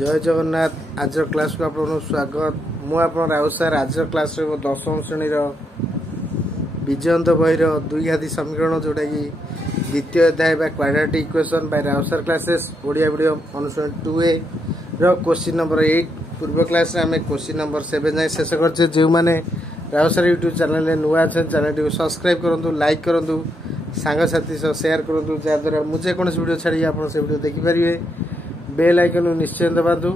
जय जगन्नाथ। आज क्लास को आपको स्वागत। मुझे राउत सार आज क्लास दशम श्रेणी विजयंत बहिर दुई घाती समीकरण जोटा कि द्वितीय अध्याय क्वाड्रेटिक इक्वेशन बाय राउत सार क्लासेस ओडिया वीडियो अनुसरण 2A क्वेश्चन नंबर 8 पूर्व क्लास आम क्वेश्चन नंबर 7 जाए शेष कर जो मैंने राउत सार यूट्यूब चैनल नुआ अच्छे चैनल टी सब्सक्राइब करूँ, लाइक करूँ, सांगसाथी सह सेयार करूँ, जहाद्वारा मुझे कौन वीडियो छाड़ी आप वीडियो देखिपारे। बेल आइकन निश्चय दबातु।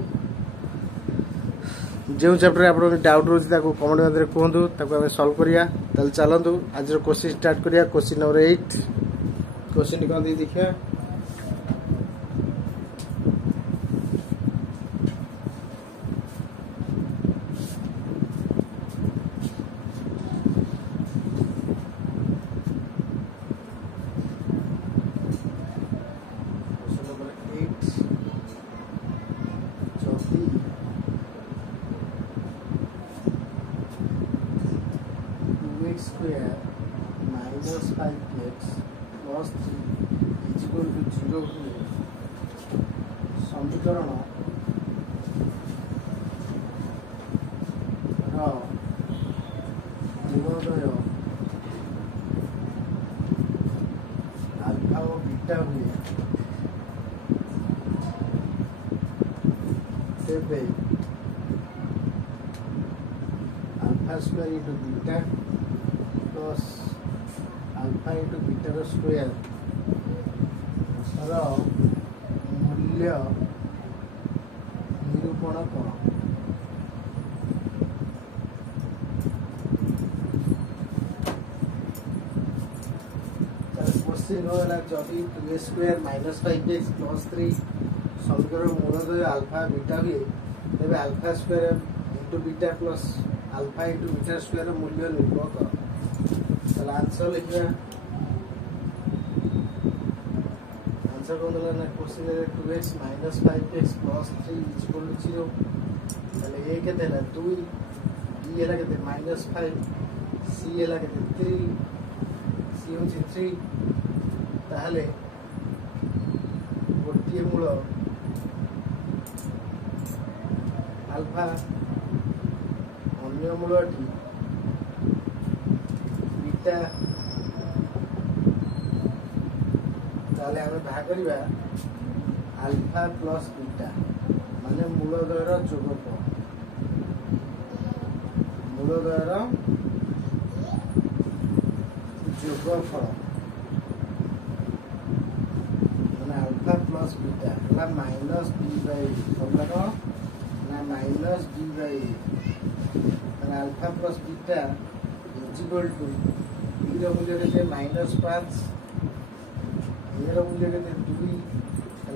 जो चैप्टर आप डाउट रोज कमेंट मध्य कहतु सल्व करिया। चलतु आज क्वेश्चन स्टार्ट करिया। क्वेश्चन नंबर 8 क्वेश्चन कौन देखिए। Square minus 5x plus 3 is equal to 0 हुए समीकरण मूलोदय अल्फा और बीटा हुए तेबे alpha square into beta plus alpha into beta square मूल्य निरूपण कर। क्वेश्चन होगा जदि 2a square minus 5x plus 3 समीकरण मूलोदय अल्फा बीटा हुए तेज alpha square into beta plus alpha into beta square मूल्य निरूपण कर। आंसर लिखा। आंसर कौन देला ना question 2x minus 5x plus 3 is equal to 0 ताले ए के देला 2 b एला के माइनस 5 c एला के 3 c होची 3 ताले गोटिए मूल अल्फा अन्य मूलटी ताले हमें भाग करिबा अल्फा प्लस बीटा माने मूलदयर जोगफल। मूलदयर जोगफल माने अल्फा प्लस बीटा हला माइनस b बाय सबला को ना माइनस b बाय माने alpha plus beta is equal to b मूल्य के -5 ए मूल्य के 2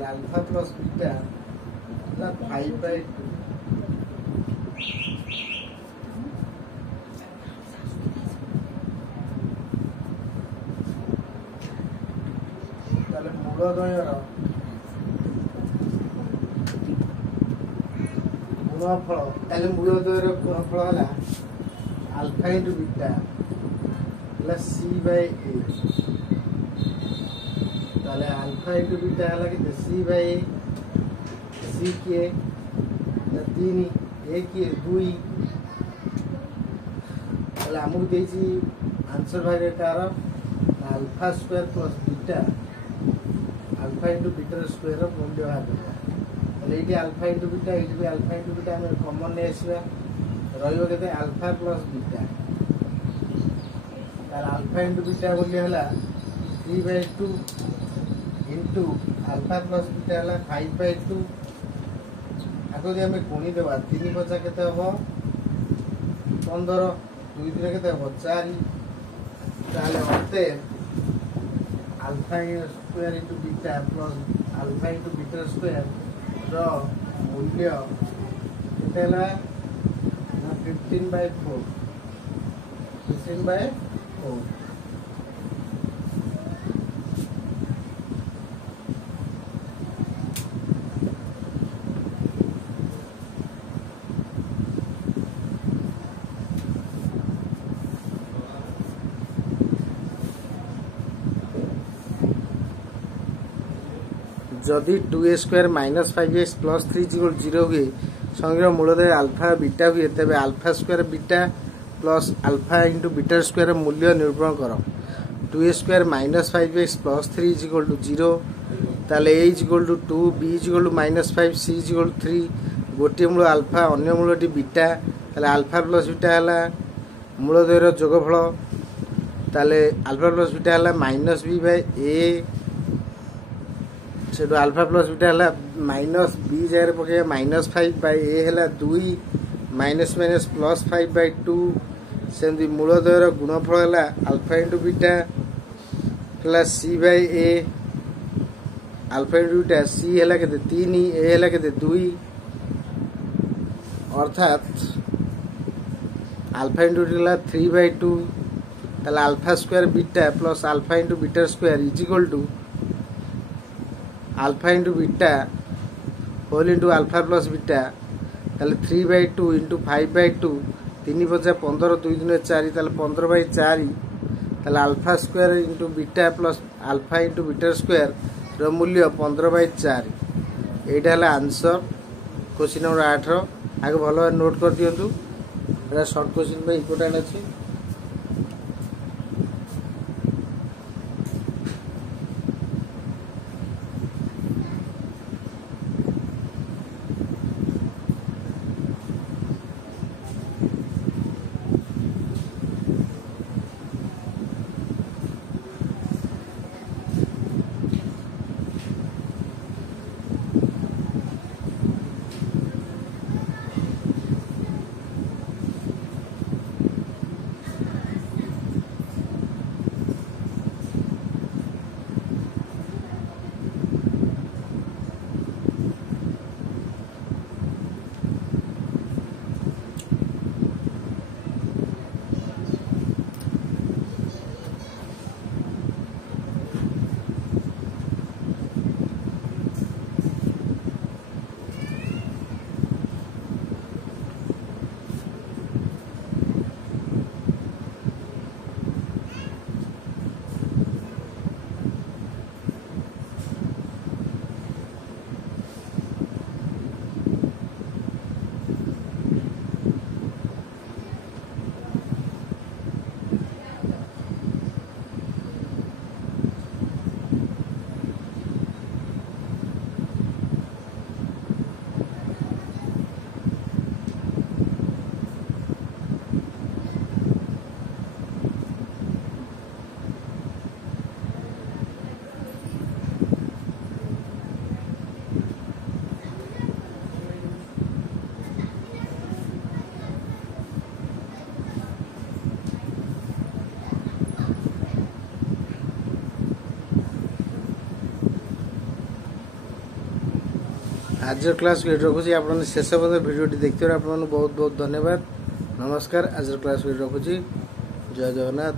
अल्फा प्लस बीटा 5/2 ताले मूलदयर गुणफल ताले मूलदयर गुणफल हला alpha into beta plus c by a ताले अल्फा इंटू बीटा हला के c बाय a c के 3 a के 2 ताले हमहु देछि आंसर भाग car alpha square plus beta alpha into beta square मूल्य भाग ताले eighty alpha into beta eighty alpha into beta हम कॉमन ने आसीबा रहिबो केते alpha plus beta alpha into beta मूल्य है 3/2 इंटू अल्फा प्लस बीटा है 5/2 आगे जब आम गुणी देवा 3 5 के 15 2 3 के 4 ताले अते alpha square into beta plus alpha into beta square रो मूल्य केते है 15/4 15/4 जदि 2a² - 5x + 3 = 0 हुए संज्ञा मूलधन अल्फा बीटा हुए तेबे α² beta plus alpha into beta square मूल्य निरूपण कर 2a² - 5x + 3 = 0 ताले a = 2 b = -5 c = 3 गोटे मूल अल्फा अन्य मूलटी बीटा ताले अल्फा प्लस बीटा है मूलद्वयर जोगफल ताले अल्फा प्लस बीटा है -b/a से अल्फा प्लस बीटा है -b जगह पके -5/a है 2 माइनस माइनस प्लस 5/2 सेमती मूलद्वयर गुणफल है alpha into beta plus c/a alpha into beta c है केते 3 a है केते 2 अर्थात अल्फा इंटू बीटा 3/2 ताले alpha square beta plus alpha into beta square equal to alpha into beta whole into alpha plus beta ताले 3/2 into 5/2 3 × 5 = 15 2 × 4 ताले 15/4 ताले alpha square into beta plus alpha into beta square रो मूल्य 15/4 एटा है answer question number 8 रो आगे भलो note कर दियंतु एटा short question पे इंपोर्टेंट अछि। आज क्लास रखुची आपन शेष पर्यंत वीडियो देखते आप बहुत बहुत धन्यवाद। नमस्कार। आज क्लास रखुची। जय जगन्नाथ।